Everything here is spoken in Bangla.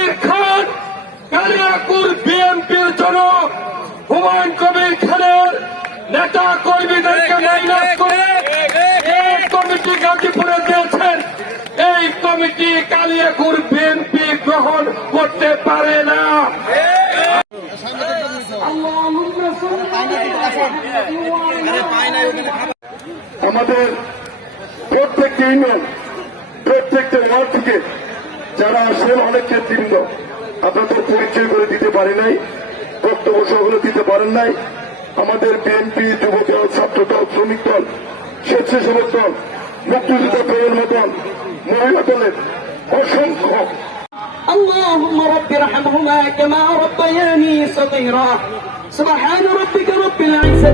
কবির খান কালিয়াকুর বিএনপির জন্য হুমায়ুন কবির খানের নেতা কর্মীদেরকে মাইনাস করে এই কমিটি গাজীপুরে দিয়েছেন। এই কমিটি কালিয়াকুর বিএনপি গ্রহণ করতে পারে না। আমাদের প্রত্যেকটি ইউনিয়ন, প্রত্যেকটা ওয়ার্ড থেকে যারা আসেন অনেক নেতৃবৃন্দ আপনাদের পরিচয় করে দিতে পারে নাই, বক্তব্য সহগুলো দিতে পারেন নাই। আমাদের বিএনপি, যুবদল, ছাত্রদল, শ্রমিক দল, স্বেচ্ছাসেবক দল, মুক্তিযোদ্ধা প্রজন্ম দল, মহিলা দলের অসংখ্য اللهم رب ارحمهما كما ربياني صغيرا سبحان ربك رب العزة